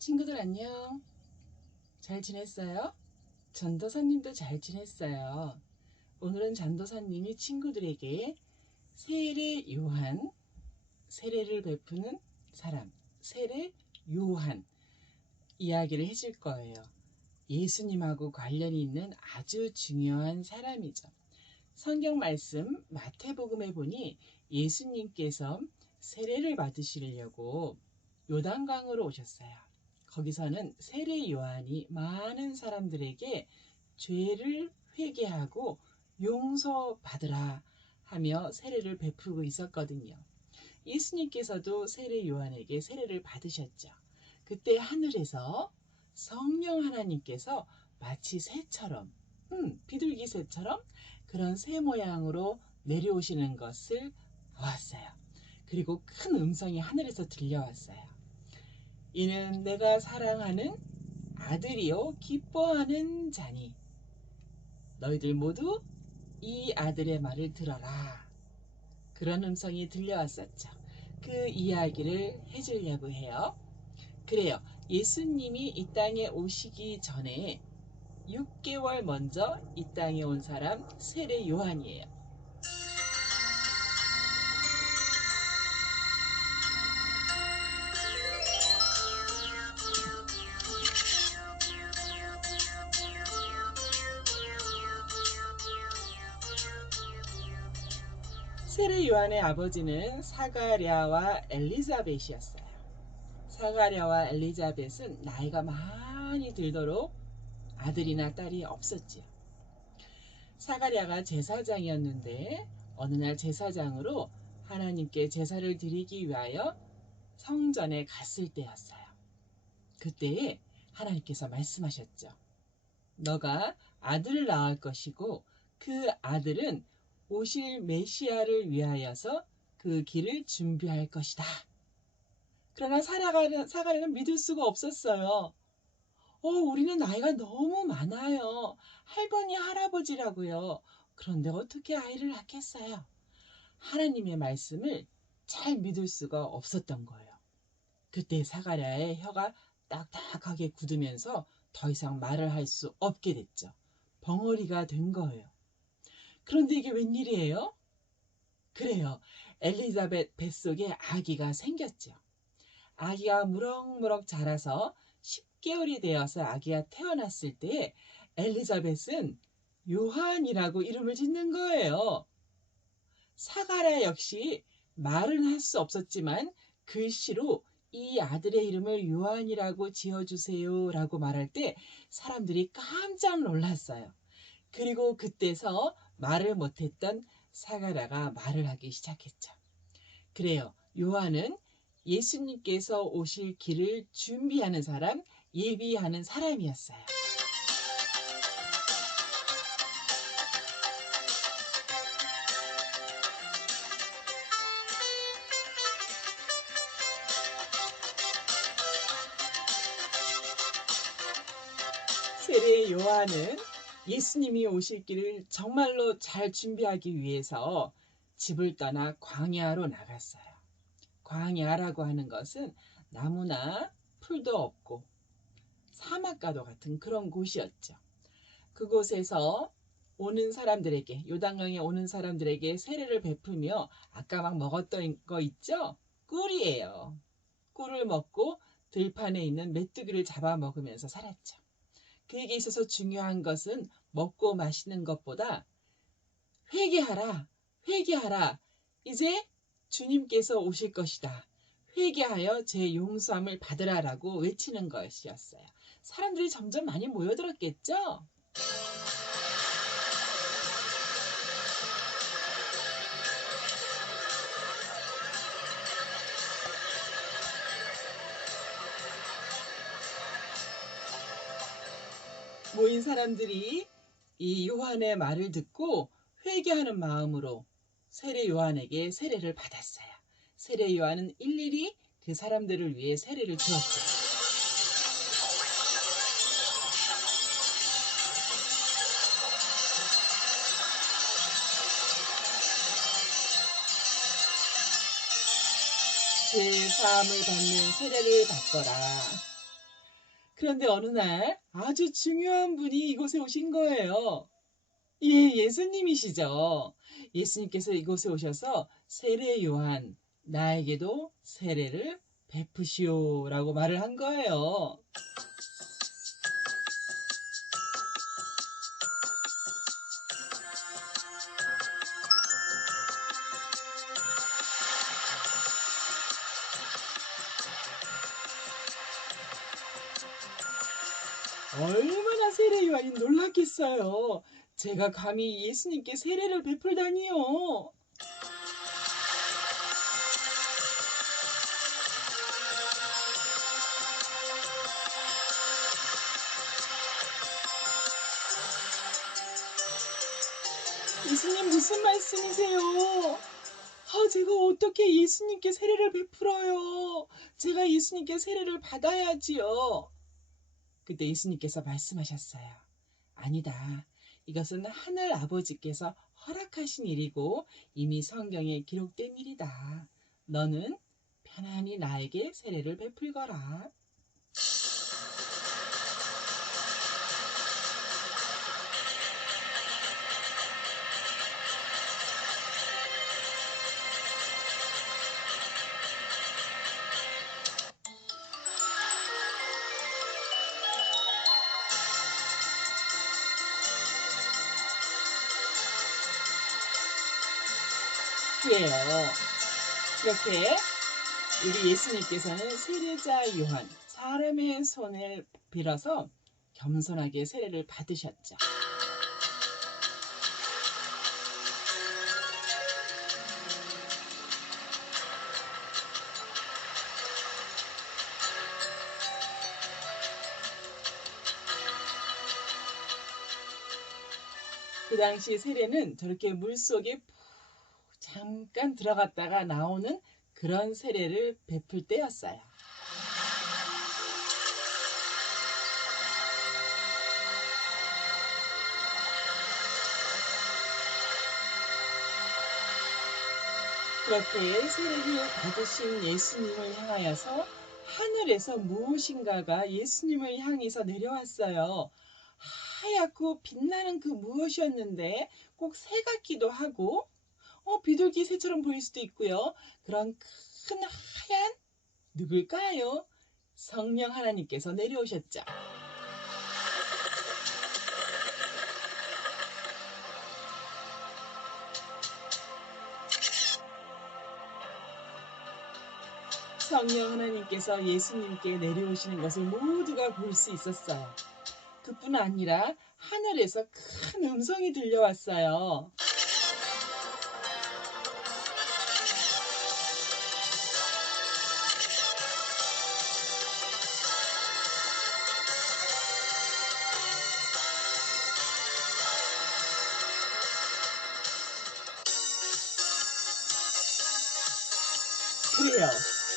친구들 안녕. 잘 지냈어요? 전도사님도 잘 지냈어요. 오늘은 전도사님이 친구들에게 세례 요한, 세례를 베푸는 사람, 세례 요한 이야기를 해줄 거예요. 예수님하고 관련이 있는 아주 중요한 사람이죠. 성경 말씀 마태복음에 보니 예수님께서 세례를 받으시려고 요단강으로 오셨어요. 거기서는 세례 요한이 많은 사람들에게 죄를 회개하고 용서받으라 하며 세례를 베풀고 있었거든요. 예수님께서도 세례 요한에게 세례를 받으셨죠. 그때 하늘에서 성령 하나님께서 마치 새처럼, 음, 비둘기 새처럼 그런 새 모양으로 내려오시는 것을 보았어요. 그리고 큰 음성이 하늘에서 들려왔어요. 이는 내가 사랑하는 아들이요 기뻐하는 자니 너희들 모두 이 아들의 말을 들어라. 그런 음성이 들려왔었죠. 그 이야기를 해주려고 해요. 그래요. 예수님이 이 땅에 오시기 전에 6개월 먼저 이 땅에 온 사람 세례 요한이에요. 요한의 아버지는 사가랴와 엘리자벳이었어요. 사가랴와 엘리자벳은 나이가 많이 들도록 아들이나 딸이 없었지요. 사가랴가 제사장이었는데 어느 날 제사장으로 하나님께 제사를 드리기 위하여 성전에 갔을 때였어요. 그때에 하나님께서 말씀하셨죠. 너가 아들을 낳을 것이고 그 아들은 오실 메시아를 위하여서 그 길을 준비할 것이다. 그러나 사가랴는, 사가랴는 믿을 수가 없었어요. 어, 우리는 나이가 너무 많아요. 할머니, 할아버지라고요. 그런데 어떻게 아이를 낳겠어요? 하나님의 말씀을 잘 믿을 수가 없었던 거예요. 그때 사가랴의 혀가 딱딱하게 굳으면서 더 이상 말을 할 수 없게 됐죠. 벙어리가 된 거예요. 그런데 이게 웬일이에요? 그래요. 엘리자벳 뱃속에 아기가 생겼죠. 아기가 무럭무럭 자라서 10개월이 되어서 아기가 태어났을 때 엘리자벳은 요한이라고 이름을 짓는 거예요. 사가라 역시 말은 할 수 없었지만 글씨로 이 아들의 이름을 요한이라고 지어주세요 라고 말할 때 사람들이 깜짝 놀랐어요. 그리고 그때서 말을 못했던 사가라가 말을 하기 시작했죠. 그래요. 요한은 예수님께서 오실 길을 준비하는 사람, 예비하는 사람이었어요. 세례 요한은 예수님이 오실 길을 정말로 잘 준비하기 위해서 집을 떠나 광야로 나갔어요. 광야라고 하는 것은 나무나 풀도 없고 사막과도 같은 그런 곳이었죠. 그곳에서 오는 사람들에게 요단강에 오는 사람들에게 세례를 베풀며 아까 막 먹었던 거 있죠? 꿀이에요. 꿀을 먹고 들판에 있는 메뚜기를 잡아 먹으면서 살았죠. 그에게 있어서 중요한 것은 먹고 마시는 것보다 회개하라, 회개하라. 이제 주님께서 오실 것이다. 회개하여 제 용서함을 받으라라고 외치는 것이었어요. 사람들이 점점 많이 모여들었겠죠? 모인 사람들이 이 요한의 말을 듣고 회개하는 마음으로 세례 요한에게 세례를 받았어요. 세례 요한은 일일이 그 사람들을 위해 세례를 주었죠. 제 사함을 받는 세례를 받거라. 그런데 어느 날 아주 중요한 분이 이곳에 오신 거예요. 예, 예수님이시죠. 예수님께서 이곳에 오셔서 세례 요한, 나에게도 세례를 베푸시오라고 말을 한 거예요. 얼마나 세례 요한이 놀랐겠어요. 제가 감히 예수님께 세례를 베풀다니요. 예수님 무슨 말씀이세요? 아, 제가 어떻게 예수님께 세례를 베풀어요? 제가 예수님께 세례를 받아야지요. 그때 예수님께서 말씀하셨어요. 아니다. 이것은 하늘 아버지께서 허락하신 일이고 이미 성경에 기록된 일이다. 너는 편안히 나에게 세례를 베풀거라. 그래요. 그렇게 우리 예수님께서는 세례자 요한, 사람의 손을 빌어서 겸손하게 세례를 받으셨죠. 그 당시 세례는 저렇게 물 속에 푹 잠깐 들어갔다가 나오는 그런 세례를 베풀 때였어요. 그렇게 세례를 받으신 예수님을 향하여서 하늘에서 무엇인가가 예수님을 향해서 내려왔어요. 하얗고 빛나는 그 무엇이었는데 꼭 새 같기도 하고 어, 비둘기 새처럼 보일 수도 있고요. 그런 큰 하얀 누굴까요? 성령 하나님께서 내려오셨죠. 성령 하나님께서 예수님께 내려오시는 것을 모두가 볼 수 있었어요. 그뿐 아니라 하늘에서 큰 음성이 들려왔어요. 그래요.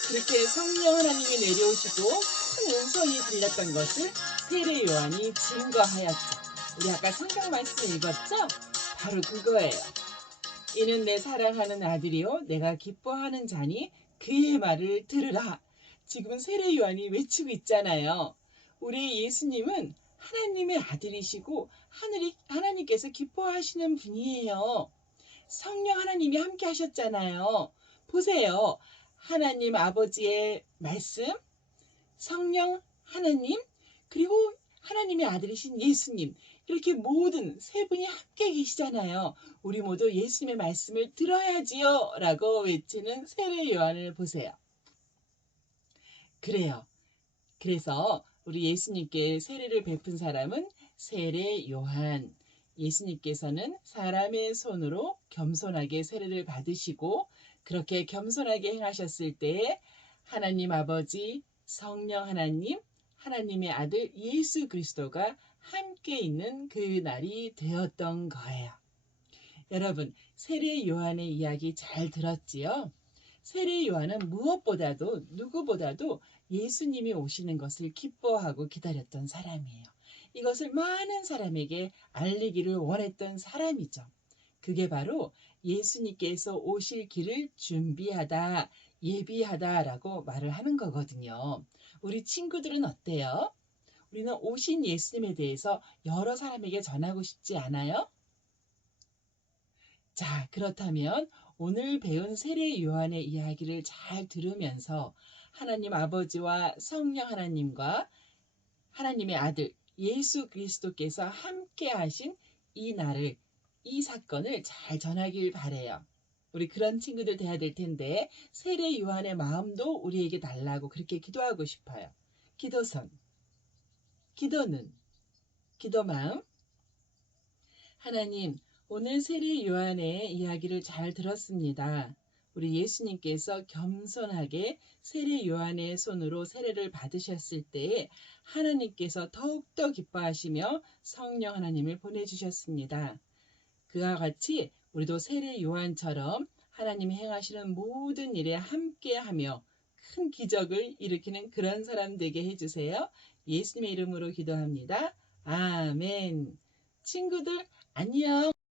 그렇게 성령 하나님이 내려오시고 큰 음성이 들렸던 것을 세례 요한이 증거하였죠. 우리 아까 성경 말씀 읽었죠? 바로 그거예요. 이는 내 사랑하는 아들이요 내가 기뻐하는 자니 그의 말을 들으라. 지금 세례 요한이 외치고 있잖아요. 우리 예수님은 하나님의 아들이시고 하늘이 하나님께서 기뻐하시는 분이에요. 성령 하나님이 함께 하셨잖아요. 보세요. 하나님 아버지의 말씀, 성령 하나님, 그리고 하나님의 아들이신 예수님. 이렇게 모든 세 분이 함께 계시잖아요. 우리 모두 예수님의 말씀을 들어야지요. 라고 외치는 세례 요한을 보세요. 그래요. 그래서 우리 예수님께 세례를 베푼 사람은 세례 요한. 예수님께서는 사람의 손으로 겸손하게 세례를 받으시고 그렇게 겸손하게 행하셨을 때에 하나님 아버지, 성령 하나님, 하나님의 아들 예수 그리스도가 함께 있는 그 날이 되었던 거예요. 여러분, 세례 요한의 이야기 잘 들었지요? 세례 요한은 무엇보다도 누구보다도 예수님이 오시는 것을 기뻐하고 기다렸던 사람이에요. 이것을 많은 사람에게 알리기를 원했던 사람이죠. 그게 바로 예수님께서 오실 길을 준비하다, 예비하다라고 말을 하는 거거든요. 우리 친구들은 어때요? 우리는 오신 예수님에 대해서 여러 사람에게 전하고 싶지 않아요? 자, 그렇다면 오늘 배운 세례 요한의 이야기를 잘 들으면서 하나님 아버지와 성령 하나님과 하나님의 아들 예수 그리스도께서 함께 하신 이 날을 이 사건을 잘 전하길 바래요. 우리 그런 친구들 돼야 될 텐데 세례 요한의 마음도 우리에게 달라고 그렇게 기도하고 싶어요. 기도선, 기도는, 기도 마음. 하나님, 오늘 세례 요한의 이야기를 잘 들었습니다. 우리 예수님께서 겸손하게 세례 요한의 손으로 세례를 받으셨을 때에 하나님께서 더욱더 기뻐하시며 성령 하나님을 보내주셨습니다. 그와 같이 우리도 세례 요한처럼 하나님이 행하시는 모든 일에 함께하며 큰 기적을 일으키는 그런 사람 되게 해주세요. 예수님의 이름으로 기도합니다. 아멘. 친구들, 안녕.